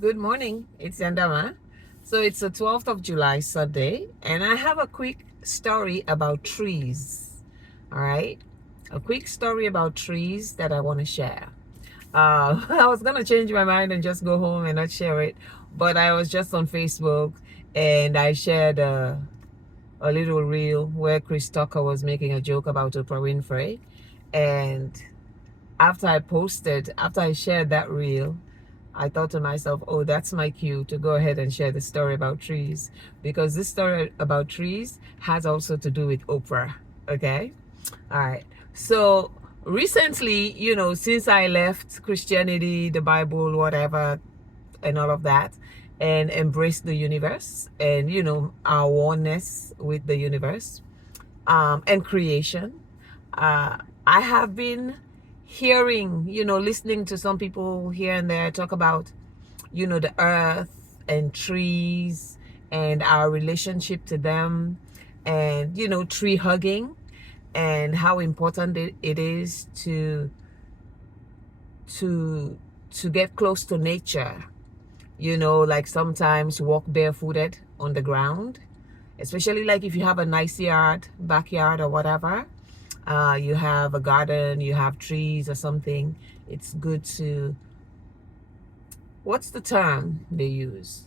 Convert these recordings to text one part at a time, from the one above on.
Good morning. It's Yandama. So it's the 12th of July, Sunday, and I have a quick story about trees. All right. A quick story about trees that I want to share. I was going to change my mind and just go home and not share it, but I was just on Facebook and I shared a little reel where Chris Tucker was making a joke about Oprah Winfrey. And after I shared that reel, I thought to myself, oh, that's my cue to go ahead and share the story about trees, because this story about trees has also to do with Oprah. Okay. All right. So recently, since I left Christianity, the Bible, whatever, and all of that, and embraced the universe and, our oneness with the universe, and creation, I have been hearing, listening to some people here and there talk about, the earth and trees and our relationship to them, and, tree hugging, and how important it is to to get close to nature, like sometimes walk barefooted on the ground, especially like if you have a nice backyard or whatever, you have a garden, you have trees or something. It's good to, what's the term they use?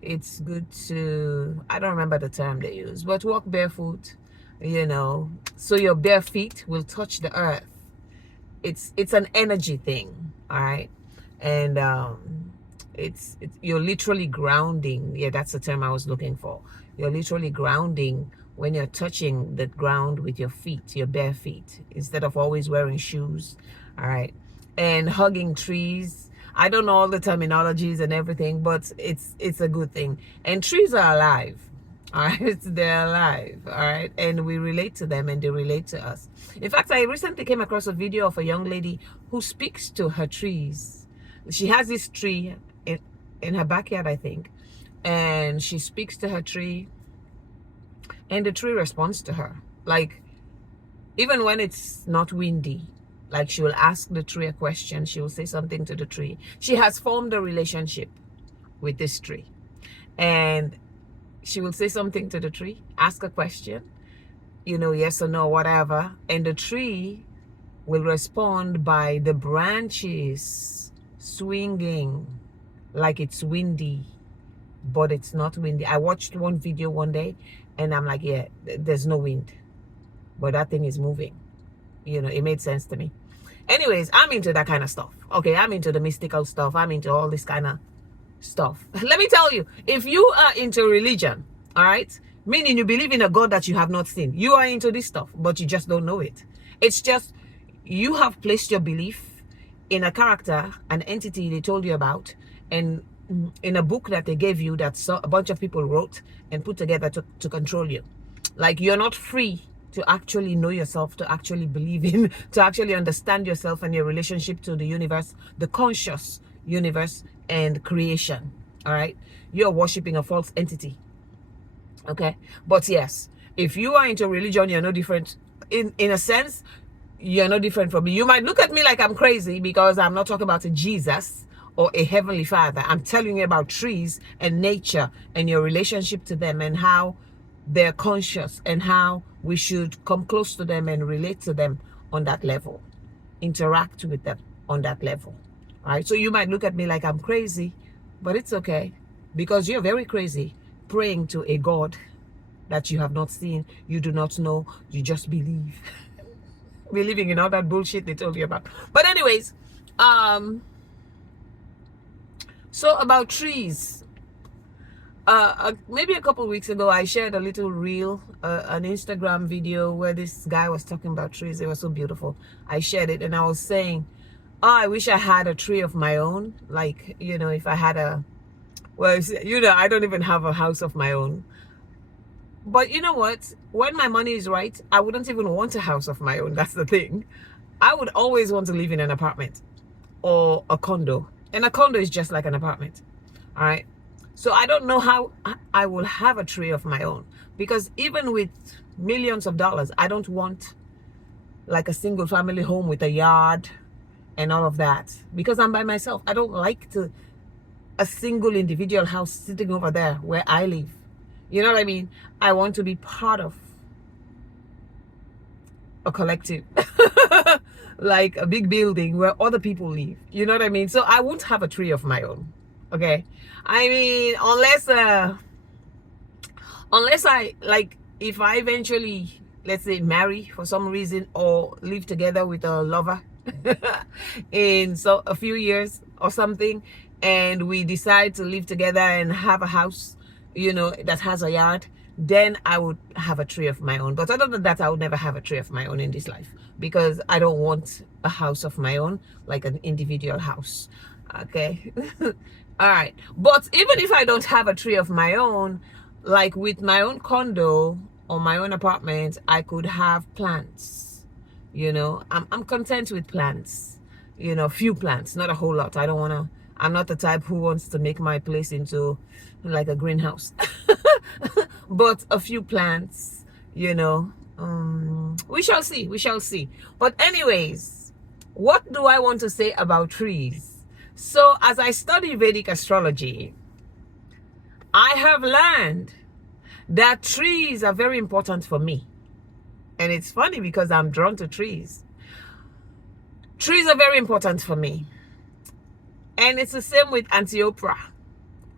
It's good to, I don't remember the term they use, but walk barefoot, so your bare feet will touch the earth. It's an energy thing, all right? And it's you're literally grounding. Yeah, that's the term I was looking for. You're literally grounding when you're touching the ground with your feet, your bare feet, instead of always wearing shoes. All right. And hugging trees. I don't know all the terminologies and everything, but it's a good thing. And trees are alive. All right, they're alive. All right, and we relate to them and they relate to us. In fact, I recently came across a video of a young lady who speaks to her trees. She has this tree in her backyard, I think, and she speaks to her tree, and the tree responds to her. Like, even when it's not windy, like she will ask the tree a question, she will say something to the tree. She has formed a relationship with this tree, and she will say something to the tree, ask a question, yes or no, whatever, and the tree will respond by the branches swinging like it's windy, but it's not windy. I watched one video one day and I'm like, yeah, there's no wind, but that thing is moving. It made sense to me. Anyways, I'm into that kind of stuff. Okay, I'm into the mystical stuff. I'm into all this kind of stuff. Let me tell you, if you are into religion, all right, meaning you believe in a God that you have not seen, you are into this stuff, but you just don't know it. It's just you have placed your belief in a character, an entity they told you about, and in a book that they gave you that a bunch of people wrote and put together to control you. Like, you're not free to actually know yourself, to actually believe in, to actually understand yourself and your relationship to the universe, the conscious universe and creation. All right, you're worshiping a false entity. Okay, but yes, if you are into religion, you're no different. In a sense, you're no different from me. You might look at me like I'm crazy because I'm not talking about a Jesus or a heavenly father. I'm telling you about trees and nature and your relationship to them and how they're conscious and how we should come close to them and relate to them on that level, interact with them on that level. All right, so you might look at me like I'm crazy, but it's okay, because you're very crazy praying to a God that you have not seen, you do not know, you just believe. Believing in all that bullshit they told you about. But anyways, so about trees, maybe a couple of weeks ago I shared a little reel, an Instagram video where this guy was talking about trees. It was so beautiful. I shared it and I was saying, oh, I wish I had a tree of my own. Like, if I had I don't even have a house of my own. But you know what? When my money is right, I wouldn't even want a house of my own. That's the thing. I would always want to live in an apartment or a condo. And a condo is just like an apartment. All right. So I don't know how I will have a tree of my own, because even with millions of dollars, I don't want like a single family home with a yard and all of that, because I'm by myself. I don't like to a single individual house sitting over there where I live. You know what I mean? I want to be part of a collective, like a big building where other people live. You know what I mean? So I won't have a tree of my own. Okay. I mean, unless I, like, if I eventually, let's say, marry for some reason or live together with a lover in a few years or something, and we decide to live together and have a house, that has a yard, then I would have a tree of my own. But other than that, I would never have a tree of my own in this life, because I don't want a house of my own, like an individual house. Okay. All right. But even if I don't have a tree of my own, like with my own condo or my own apartment, I could have plants. I'm content with plants, few plants, not a whole lot. I'm not the type who wants to make my place into like a greenhouse. But a few plants, we shall see. But anyways, what do I want to say about trees? So as I study Vedic astrology, I have learned that trees are very important for me. And it's funny because I'm drawn to trees. Trees are very important for me. And it's the same with Auntie Oprah.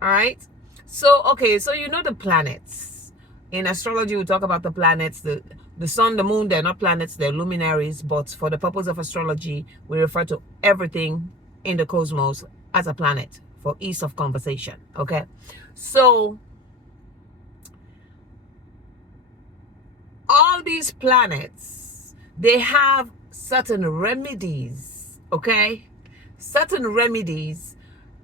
All right. So, okay. So, the planets. In astrology, we talk about the planets, the sun, the moon. They're not planets, they're luminaries. But for the purpose of astrology, we refer to everything in the cosmos as a planet for ease of conversation. Okay. So, all these planets, they have certain remedies. Okay. Certain remedies.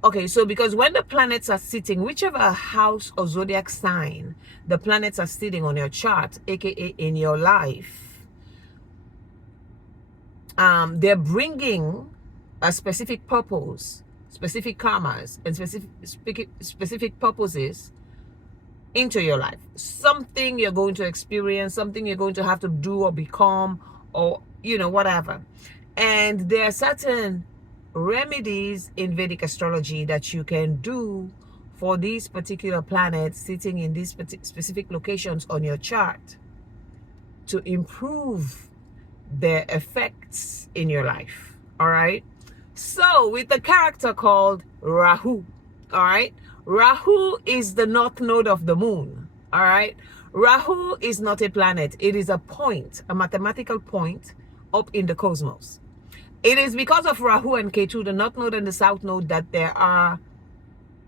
Okay, so because when the planets are sitting, whichever house or zodiac sign the planets are sitting on your chart, aka in your life, they're bringing a specific purpose, specific karmas, and specific purposes into your life. Something you're going to experience, something you're going to have to do or become, or whatever. And there are certain remedies in Vedic astrology that you can do for these particular planets sitting in these specific locations on your chart to improve their effects in your life. All right. So with the character called Rahu, all right, Rahu is the north node of the moon. All right. Rahu is not a planet. It is a point, a mathematical point up in the cosmos. It is because of Rahu and Ketu, the north node and the south node, that there are,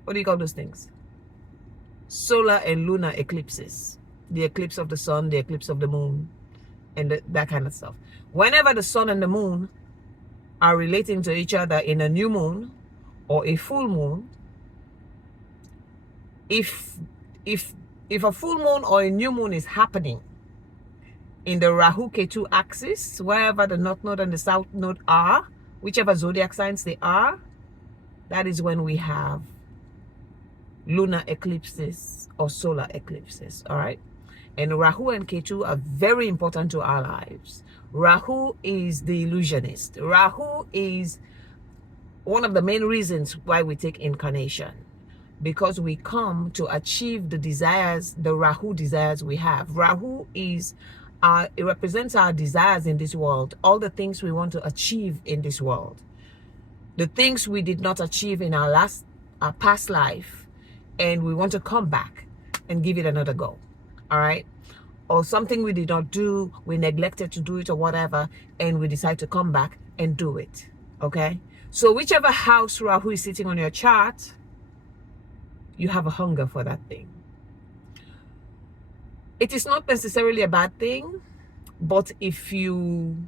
what do you call those things? Solar and lunar eclipses. The eclipse of the sun, the eclipse of the moon, and that kind of stuff. Whenever the sun and the moon are relating to each other in a new moon or a full moon, if a full moon or a new moon is happening in the Rahu Ketu axis, wherever the north node and the south node are, whichever zodiac signs they are, that is when we have lunar eclipses or solar eclipses. All right. And Rahu and Ketu are very important to our lives. Rahu is the illusionist. Rahu is one of the main reasons why we take incarnation, because we come to achieve the desires, the Rahu desires we have. Rahu is it represents our desires in this world, all the things we want to achieve in this world, the things we did not achieve in our past life, and we want to come back and give it another go. All right. Or something we did not do, we neglected to do it or whatever, and we decide to come back and do it. Okay. So whichever house Rahu is sitting on your chart, you have a hunger for that thing. It is not necessarily a bad thing, but if you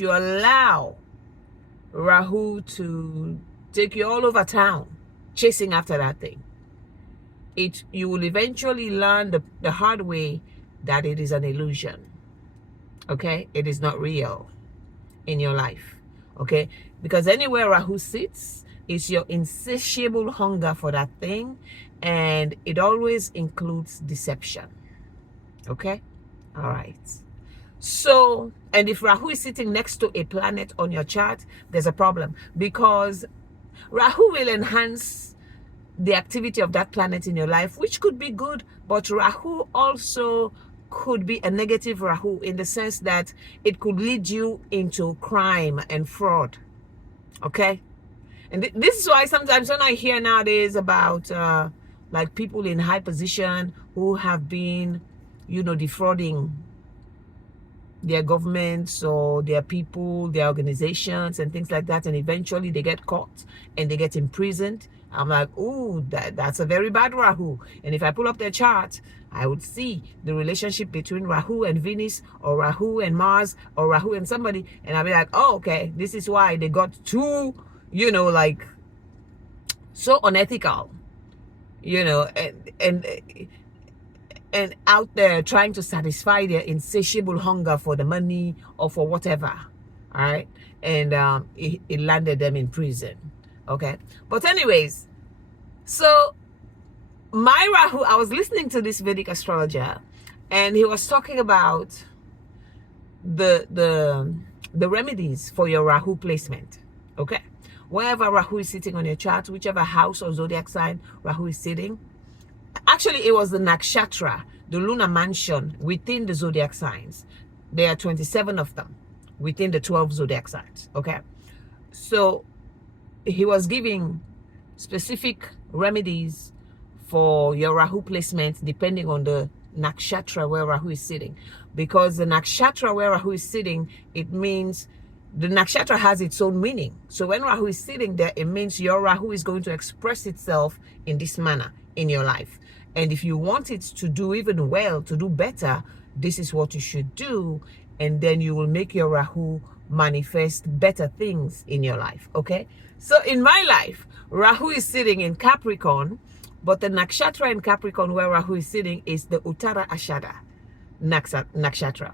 allow Rahu to take you all over town chasing after that thing, you will eventually learn the hard way that it is an illusion. Okay, it is not real in your life. Okay, because anywhere Rahu sits is your insatiable hunger for that thing, and it always includes deception. Okay, all right. So, and if Rahu is sitting next to a planet on your chart, there's a problem, because Rahu will enhance the activity of that planet in your life, which could be good, but Rahu also could be a negative Rahu in the sense that it could lead you into crime and fraud. Okay? And this is why sometimes when I hear nowadays about like people in high position who have been, defrauding their governments or their people, their organizations and things like that, and eventually they get caught and they get imprisoned, I'm like, ooh, that's a very bad Rahu. And if I pull up their chart, I would see the relationship between Rahu and Venus, or Rahu and Mars, or Rahu and somebody, and I'll be like, oh, okay, this is why they got too, like so unethical, and out there trying to satisfy their insatiable hunger for the money or for whatever. All right. And it landed them in prison. Okay. But anyways, so my Rahu, I was listening to this Vedic astrologer, and he was talking about the remedies for your Rahu placement. Okay. Wherever Rahu is sitting on your chart, whichever house or zodiac sign Rahu is sitting. Actually, it was the nakshatra, the lunar mansion within the zodiac signs. There are 27 of them within the 12 zodiac signs. Okay. So he was giving specific remedies for your Rahu placement depending on the nakshatra where Rahu is sitting. Because the nakshatra where Rahu is sitting, it means the nakshatra has its own meaning. So when Rahu is sitting there, it means your Rahu is going to express itself in this manner in your life. And if you want it to do even well, to do better, this is what you should do. And then you will make your Rahu manifest better things in your life. Okay. So in my life, Rahu is sitting in Capricorn, but the nakshatra in Capricorn where Rahu is sitting is the Uttara Ashada nakshatra.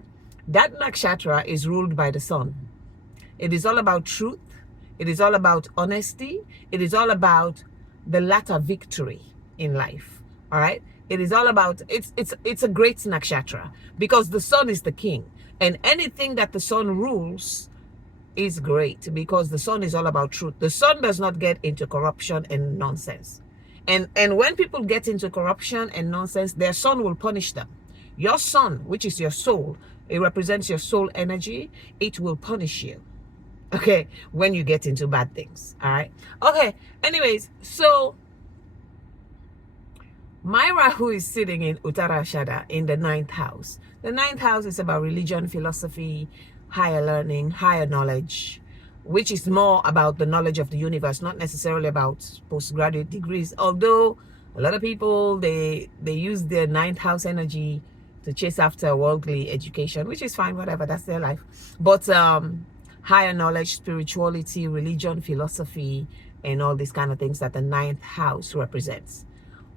That nakshatra is ruled by the sun. It is all about truth. It is all about honesty. It is all about the latter victory in life. All right. It is all about, it's a great nakshatra because the sun is the king, and anything that the sun rules is great because the sun is all about truth. The sun does not get into corruption and nonsense. And when people get into corruption and nonsense, their sun will punish them. Your sun, which is your soul, it represents your soul energy. It will punish you. Okay, when you get into bad things. All right. Okay. Anyways, so my Rahu is sitting in Uttarashada in the 9th house. The 9th house is about religion, philosophy, higher learning, higher knowledge, which is more about the knowledge of the universe, not necessarily about postgraduate degrees. Although a lot of people, they use their 9th house energy to chase after worldly education, which is fine, whatever, that's their life. But higher knowledge, spirituality, religion, philosophy, and all these kind of things that the 9th house represents.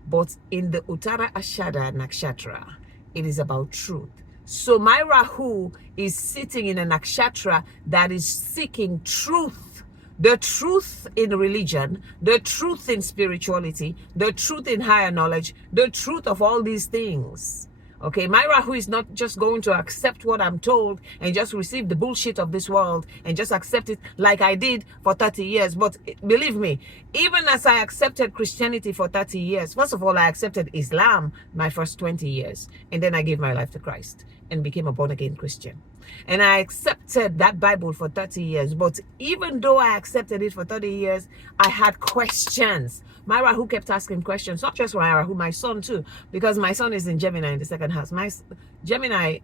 But in the Uttara Ashada nakshatra, it is about truth. So my Rahu is sitting in a nakshatra that is seeking truth. The truth in religion, the truth in spirituality, the truth in higher knowledge, the truth of all these things. Okay, my Rahu is not just going to accept what I'm told and just receive the bullshit of this world and just accept it like I did for 30 years. But believe me, even as I accepted Christianity for 30 years, first of all, I accepted Islam my first 20 years. And then I gave my life to Christ and became a born-again Christian. And I accepted that Bible for 30 years. But even though I accepted it for 30 years, I had questions. My Rahu kept asking questions, not just my Rahu, my son too, because my son is in Gemini in the 2nd house. My Gemini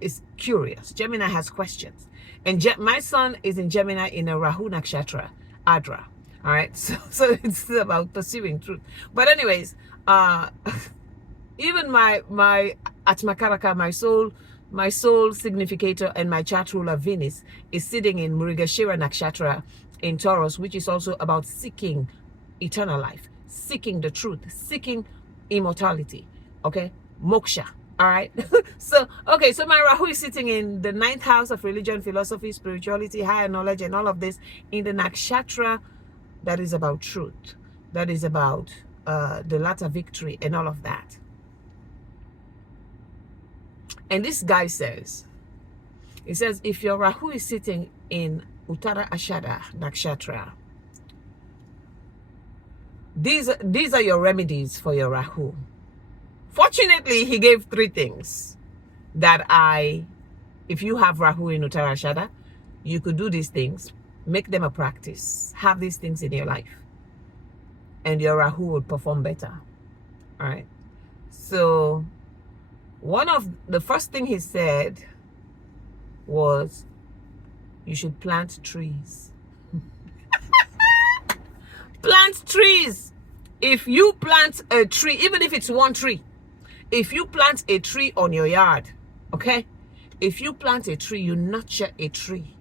is curious. Gemini has questions. And my son is in Gemini in a Rahu nakshatra, Adra. All right. So it's about pursuing truth. But anyways, even my Atmakaraka, my soul significator and my chart ruler Venus is sitting in Mrigashira nakshatra in Taurus, which is also about seeking eternal life, seeking the truth, seeking immortality. Okay, moksha. All right. So my Rahu is sitting in the 9th house of religion, philosophy, spirituality, higher knowledge, and all of this in the nakshatra that is about truth, that is about the latter victory and all of that. And this guy says, he says, if your Rahu is sitting in Uttara Ashada nakshatra, These are your remedies for your Rahu. Fortunately, he gave 3 things that if you have Rahu in Uttarashada, you could do these things, make them a practice, have these things in your life, and your Rahu will perform better. All right. So one of the first thing he said was, you should plant trees. Plant trees. If you plant a tree, even if it's one tree, if you plant a tree on your yard, okay? If you plant a tree, you nurture a tree,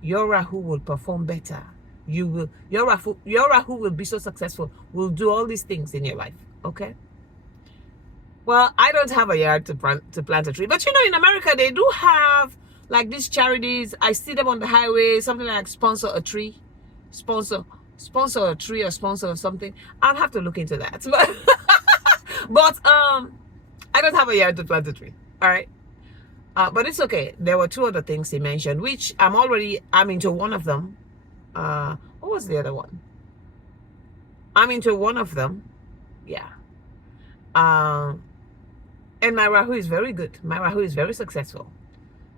your Rahu will perform better. Your Rahu will be so successful, will do all these things in your life, okay? Well, I don't have a yard to plant a tree, but you know, in America, they do have like these charities. I see them on the highway, something like sponsor a tree, sponsor a tree, or sponsor something. I'll have to look into that. But I don't have a yard to plant a tree. All right. But it's okay. There were 2 other things he mentioned, which I'm into one of them. What was the other one? I'm into one of them. Yeah. And my Rahu is very good. My Rahu is very successful.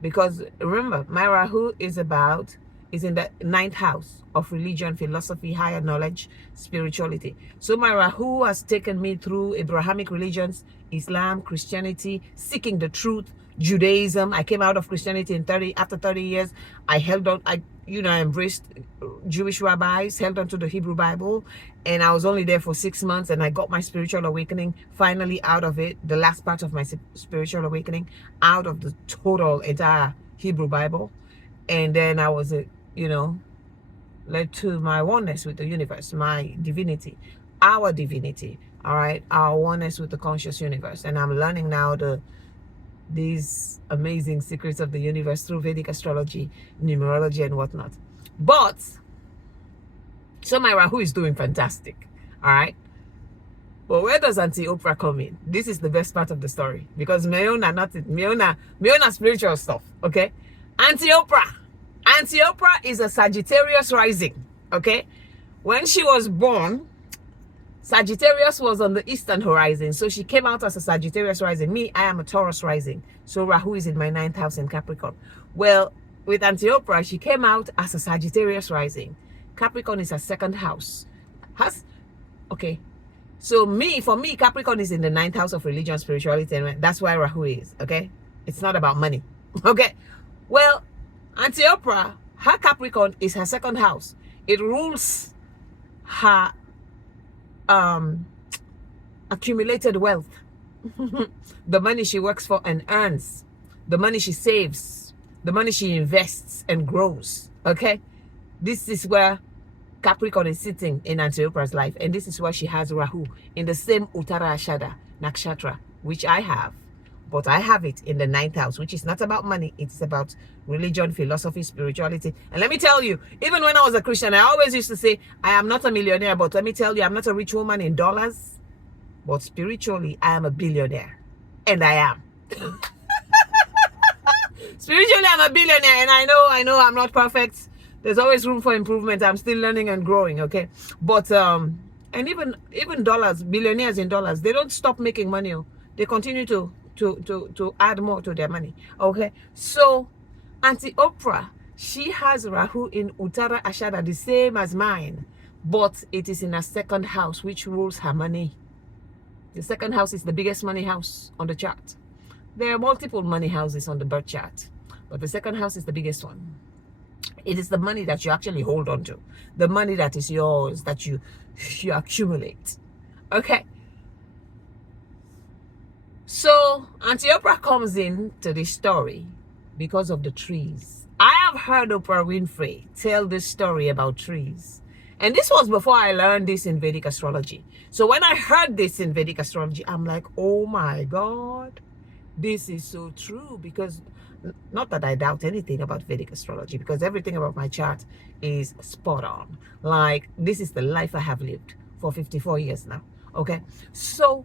Because remember, my Rahu is in the 9th house of religion, philosophy, higher knowledge, spirituality. So my Rahu has taken me through Abrahamic religions, Islam, Christianity, seeking the truth, Judaism. I came out of Christianity after 30 years. I embraced Jewish rabbis, held on to the Hebrew Bible, and I was only there for 6 months, and I got my spiritual awakening finally out of it, the last part of my spiritual awakening, out of the total entire Hebrew Bible. And then I was, led to my oneness with the universe, my divinity, our divinity, all right, our oneness with the conscious universe. And I'm learning now these amazing secrets of the universe through Vedic astrology, numerology, and whatnot. But so my Rahu is doing fantastic, all right. But where does Auntie Oprah come in? This is the best part of the story, because Meona spiritual stuff, okay. Auntie Oprah is a Sagittarius rising, okay. When she was born, Sagittarius was on the eastern horizon, so she came out as a Sagittarius rising. Me, I am a Taurus rising, so Rahu is in my 9th house in Capricorn. Well, with Auntie Oprah, she came out as a Sagittarius rising. Capricorn is her 2nd house. Okay. So for me, Capricorn is in the 9th house of religion, spirituality, and that's why Rahu is, okay? It's not about money, okay? Well, Auntie Oprah, her Capricorn is her 2nd house. It rules her accumulated wealth, the money she works for and earns, the money she saves, the money she invests and grows, okay? This is where Capricorn is sitting in Auntie Oprah's life, and this is where she has Rahu in the same Uttarashada Nakshatra, which I have. But I have it in the 9th house, which is not about money. It's about religion, philosophy, spirituality. And let me tell you, even when I was a Christian, I always used to say, I am not a millionaire, but let me tell you, I'm not a rich woman in dollars. But spiritually, I am a billionaire. And I am. Spiritually, I'm a billionaire. And I know I'm not perfect. There's always room for improvement. I'm still learning and growing, okay? But, and even dollars, billionaires in dollars, they don't stop making money. They continue to add more to their money, okay? So Auntie Oprah, she has Rahu in Uttara Ashada, the same as mine, but it is in her 2nd house, which rules her money. The 2nd house is the biggest money house on the chart. There are multiple money houses on the birth chart, but the 2nd house is the biggest one. It is the money that you actually hold on to, the money that is yours, that you accumulate, okay? So Auntie Oprah comes in to this story because of the trees. I have heard Oprah Winfrey tell this story about trees. And this was before I learned this in Vedic astrology. So when I heard this in Vedic astrology, I'm like, oh my God, this is so true. Because not that I doubt anything about Vedic astrology, because everything about my chart is spot on. Like, this is the life I have lived for 54 years now. Okay. So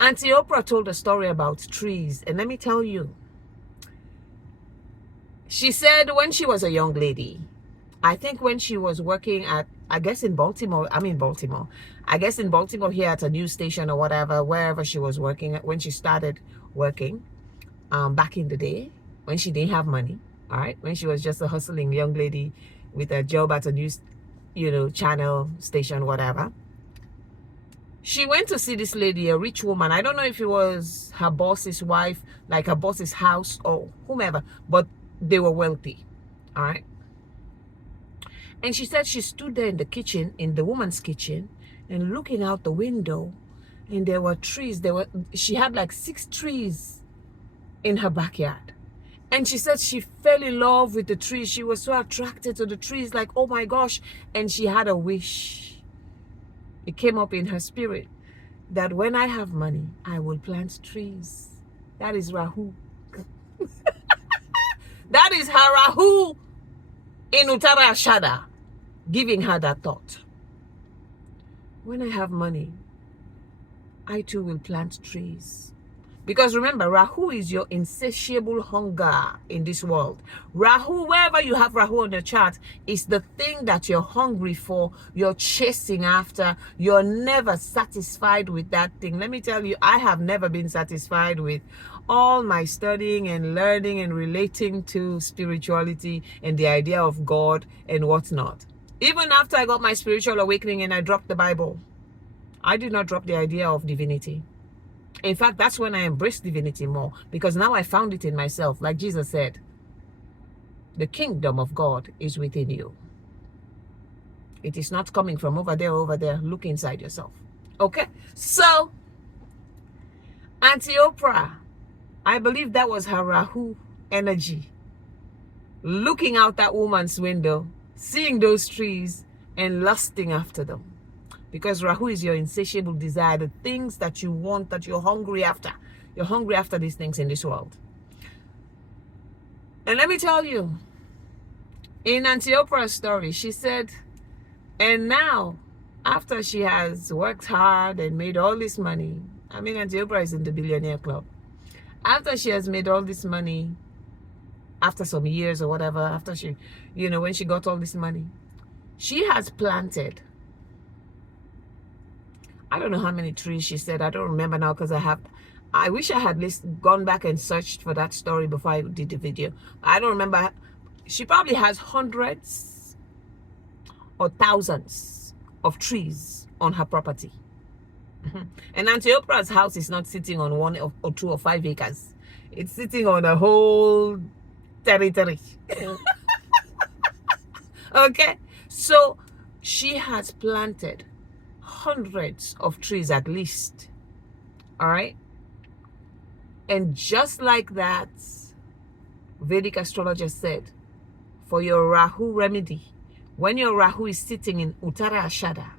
Auntie Oprah told a story about trees, and let me tell you, she said when she was a young lady, I think when she was working at I guess in Baltimore. I guess in Baltimore here at a news station or whatever, wherever she was working when she started working, back in the day when she didn't have money. All right, when she was just a hustling young lady with a job at a news, channel station, whatever. She went to see this lady, a rich woman. I don't know if it was her boss's wife, like her boss's house or whomever, but they were wealthy. All right. And she said she stood there in the kitchen, in the woman's kitchen, and looking out the window, and there were trees. She had like 6 trees in her backyard. And she said she fell in love with the trees. She was so attracted to the trees, like, oh my gosh. And she had a wish. It came up in her spirit that when I have money, I will plant trees. That is Rahu. That is her Rahu in Uttara Ashada, giving her that thought. When I have money, I too will plant trees. Because remember, Rahu is your insatiable hunger in this world. Rahu, wherever you have Rahu on the chart, is the thing that you're hungry for, you're chasing after, you're never satisfied with that thing. Let me tell you, I have never been satisfied with all my studying and learning and relating to spirituality and the idea of God and whatnot. Even after I got my spiritual awakening and I dropped the Bible, I did not drop the idea of divinity. In fact, that's when I embraced divinity more, because now I found it in myself. Like Jesus said, the kingdom of God is within you. It is not coming from over there. Look inside yourself. Okay? So, Auntie Oprah, I believe that was her Rahu energy. Looking out that woman's window, seeing those trees and lusting after them. Because Rahu is your insatiable desire, the things that you want, that you're hungry after. You're hungry after these things in this world. And let me tell you, in Auntie Oprah's story, she said, and now, after she has worked hard and made all this money, Auntie Oprah is in the billionaire club. After she has made all this money, after some years or whatever, after she, when she got all this money, she has planted, I don't know how many trees she said. I don't remember now because I wish I had gone back and searched for that story before I did the video. I don't remember. She probably has hundreds or thousands of trees on her property. And Auntie Oprah's house is not sitting on 1 or 2 or 5 acres. It's sitting on a whole territory. Okay? So she has planted hundreds of trees at least. All right? And just like that, Vedic astrologer said, for your Rahu remedy, when your Rahu is sitting in Uttara Ashada,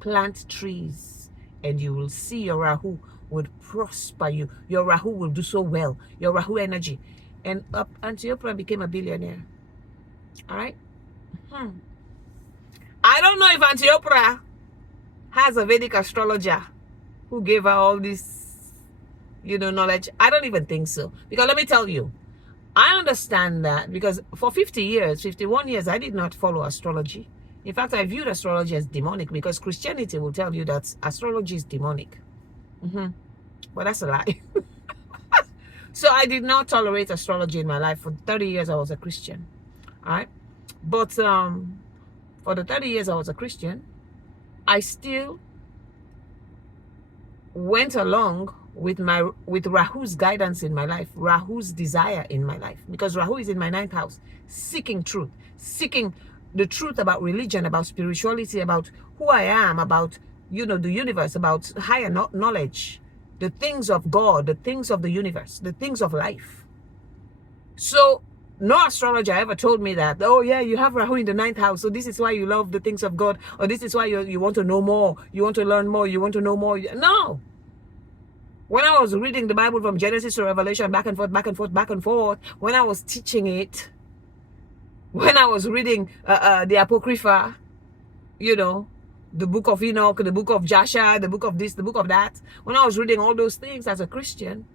plant trees and you will see your Rahu would prosper you. Your Rahu will do so well. Your Rahu energy. And Auntie Oprah became a billionaire. All right? I don't know if Auntie Oprah has a Vedic astrologer who gave her all this, knowledge. I don't even think so. Because let me tell you, I understand that because for 51 years, I did not follow astrology. In fact, I viewed astrology as demonic because Christianity will tell you that astrology is demonic. But that's a lie. So I did not tolerate astrology in my life. For 30 years, I was a Christian. All right? But for the 30 years I was a Christian, I still went along with Rahu's guidance in my life, Rahu's desire in my life, because Rahu is in my 9th house, seeking truth, seeking the truth about religion, about spirituality, about who I am, about the universe, about higher knowledge, the things of God, the things of the universe, the things of life. So no astrologer ever told me that, oh yeah, you have Rahu in the 9th house, so this is why you love the things of God, or this is why you want to know more, you want to learn more, you want to know more. No. When I was reading the Bible from Genesis to Revelation, back and forth, back and forth, back and forth, when I was teaching it, when I was reading the Apocrypha, the book of Enoch, the book of Joshua, the book of this, the book of that, when I was reading all those things as a Christian,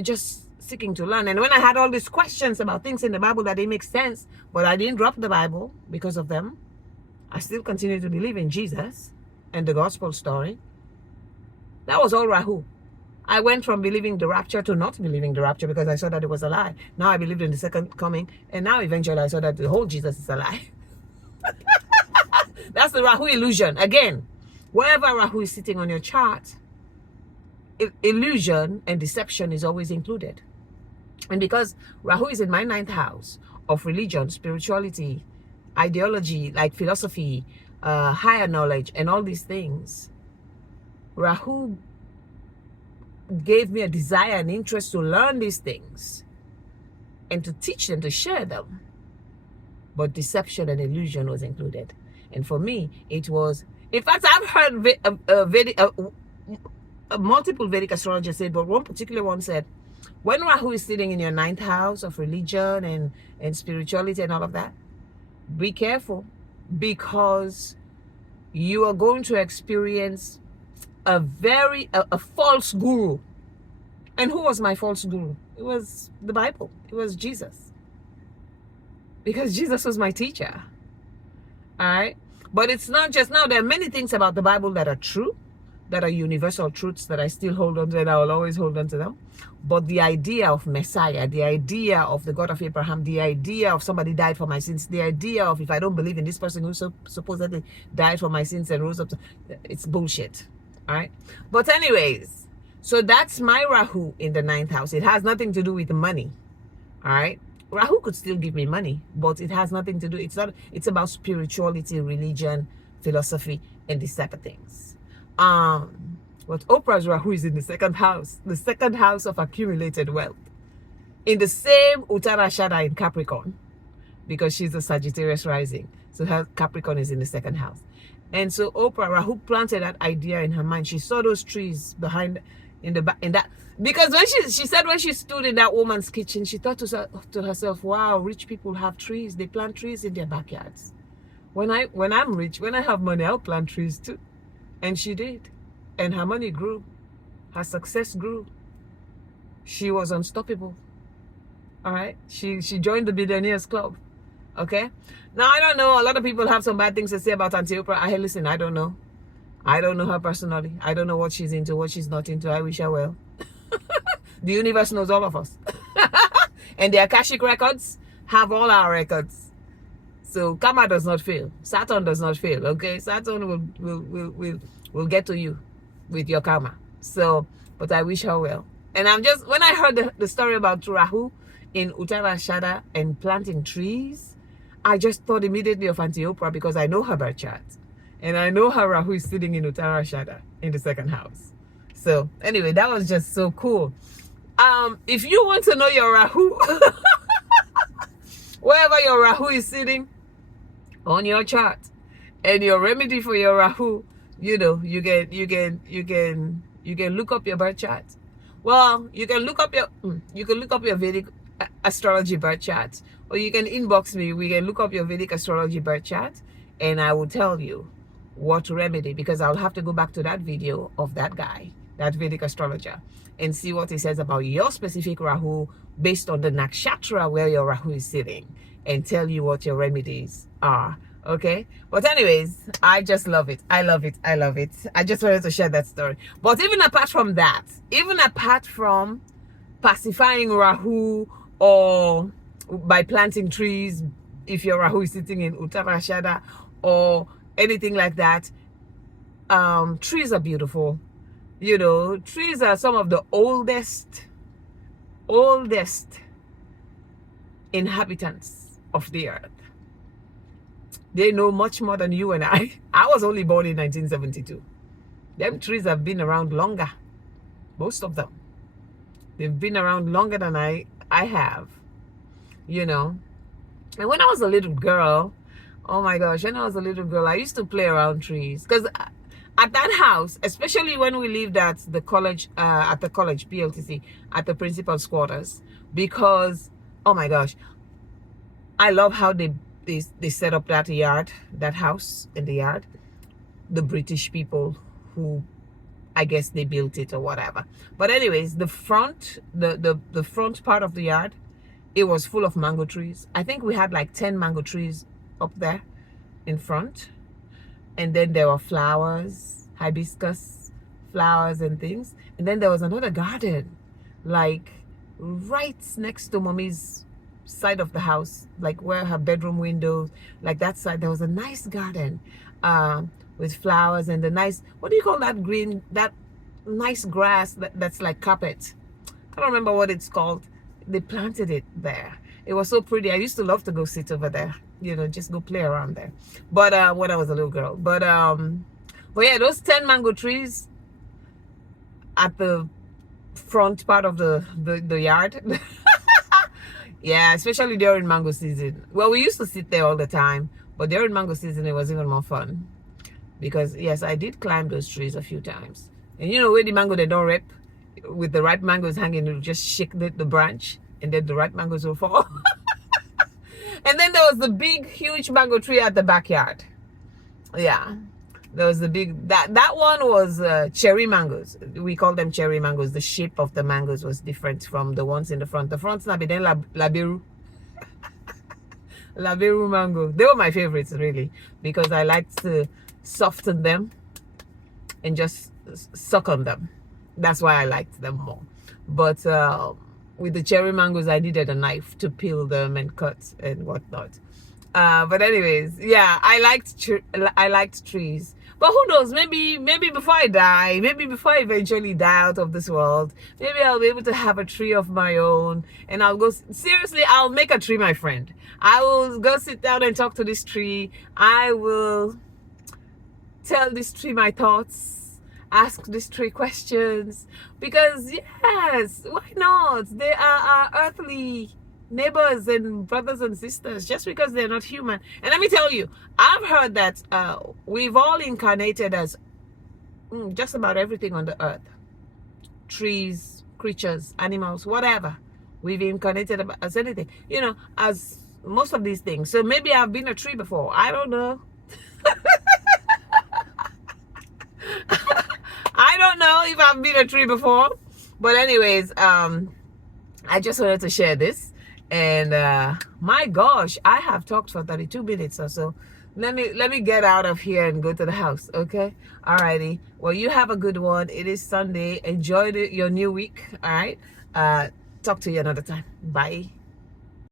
just seeking to learn. And when I had all these questions about things in the Bible that didn't make sense, but I didn't drop the Bible because of them, I still continue to believe in Jesus and the gospel story. That was all Rahu. I went from believing the rapture to not believing the rapture because I saw that it was a lie. Now I believed in the second coming, and now eventually I saw that the whole Jesus is a lie. That's the Rahu illusion. Again, wherever Rahu is sitting on your chart, illusion and deception is always included. And because Rahu is in my 9th house of religion, spirituality, ideology, like philosophy, higher knowledge, and all these things, Rahu gave me a desire and interest to learn these things and to teach them, to share them. But deception and illusion was included. And for me, it was, in fact, I've heard multiple Vedic astrologers say, but one particular one said, when Rahu is sitting in your 9th house of religion and spirituality and all of that, be careful, because you are going to experience a false guru. And who was my false guru? It was the Bible. It was Jesus. Because Jesus was my teacher. All right? But it's not just now. There are many things about the Bible that are true, that are universal truths that I still hold on to, and I will always hold on to them. But the idea of Messiah, the idea of the God of Abraham, the idea of somebody died for my sins, the idea of if I don't believe in this person who supposedly died for my sins and rose up, it's bullshit. All right? But anyways, so that's my Rahu in the 9th house. It has nothing to do with money. All right? Rahu could still give me money, but it has nothing to do. It's about spirituality, religion, philosophy, and these type of things. But Oprah's Rahu is in the 2nd house, the 2nd house of accumulated wealth, in the same Uttarashada in Capricorn, because she's a Sagittarius rising. So her Capricorn is in the 2nd house. And so Oprah, Rahu planted that idea in her mind. She saw those trees behind, in that, because when she said when she stood in that woman's kitchen, she thought to herself, wow, rich people have trees. They plant trees in their backyards. When I'm rich, when I have money, I'll plant trees too. And she did. And her money grew. Her success grew. She was unstoppable. All right? She joined the Billionaires Club. Okay? Now, I don't know. A lot of people have some bad things to say about Auntie Oprah. Hey, listen, I don't know. I don't know her personally. I don't know what she's into, what she's not into. I wish her well. The universe knows all of us. And the Akashic records have all our records. So karma does not fail. Saturn does not fail. Okay? Saturn will get to you with your karma. So, but I wish her well. And I'm just, when I heard the story about Rahu in Uttarashada and planting trees, I just thought immediately of Auntie Oprah, because I know her birth chart. And I know how Rahu is sitting in Uttarashada in the 2nd house. So anyway, that was just so cool. If you want to know your Rahu, wherever your Rahu is sitting on your chart, and your remedy for your Rahu, you know, you can look up your birth chart. Well, you can look up your Vedic astrology birth chart, or you can inbox me. We can look up your Vedic astrology birth chart, and I will tell you what remedy, because I'll have to go back to that video of that guy, that Vedic astrologer, and see what he says about your specific Rahu based on the nakshatra where your Rahu is sitting, and tell you what your remedies are. Okay? But anyways, I just love it. I love it. I love it. I just wanted to share that story. But even apart from that, even apart from pacifying Rahu or by planting trees, if your Rahu is sitting in Uttarashada or anything like that, trees are beautiful. You know, trees are some of the oldest inhabitants of the earth. They know much more than you and I. I was only born in 1972. Them trees have been around longer. Most of them. They've been around longer than I have. You know. And when I was a little girl, oh my gosh, when I was a little girl, I used to play around trees. Because at that house, especially when we lived at the college, PLTC, at the principal's quarters, because, oh my gosh, I love how they set up that yard, that house in the yard. The British people who, I guess they built it or whatever. But anyways, the front, the front part of the yard, it was full of mango trees. I think we had like 10 mango trees up there in front. And then there were flowers, hibiscus flowers and things. And then there was another garden, like right next to mommy's side of the house, like where her bedroom windows, like that side, there was a nice garden with flowers and the nice, what do you call that green, that nice grass that's like carpet? I don't remember what it's called. They planted it there. It was so pretty. I used to love to go sit over there, just go play around there. But when I was a little girl. But yeah, those 10 mango trees at the front part of the yard. Yeah, especially during mango season. Well, we used to sit there all the time, but during mango season it was even more fun. Because yes, I did climb those trees a few times. And where the mango they don't rip, with the ripe mangoes hanging, you just shake the branch and then the ripe mangoes will fall. And then there was the big huge mango tree at the backyard. Yeah, there was the big, that one was cherry mangoes. We call them cherry mangoes. The shape of the mangoes was different from the ones in the front. The front's not then laberu. Laberu mango. They were my favorites really, because I liked to soften them and just suck on them. That's why I liked them more. But with the cherry mangoes, I needed a knife to peel them and cut and whatnot. But anyways, yeah, I liked trees. But who knows? Maybe before I die, maybe before I eventually die out of this world, maybe I'll be able to have a tree of my own, and I'll go. Seriously, I'll make a tree my friend. I will go sit down and talk to this tree. I will tell this tree my thoughts, ask this tree questions, because yes, why not? They are our earthly neighbors and brothers and sisters, just because they're not human. And let me tell you, I've heard that we've all incarnated as just about everything on the earth. Trees, creatures, animals, whatever. We've incarnated as anything, as most of these things. So maybe I've been a tree before. I don't know. I don't know if I've been a tree before. But anyways, I just wanted to share this. And my gosh, I have talked for 32 minutes or so. Let me get out of here and go to the house, okay? Alrighty. Well, you have a good one. It is Sunday. Enjoy your new week. All right. Talk to you another time. Bye.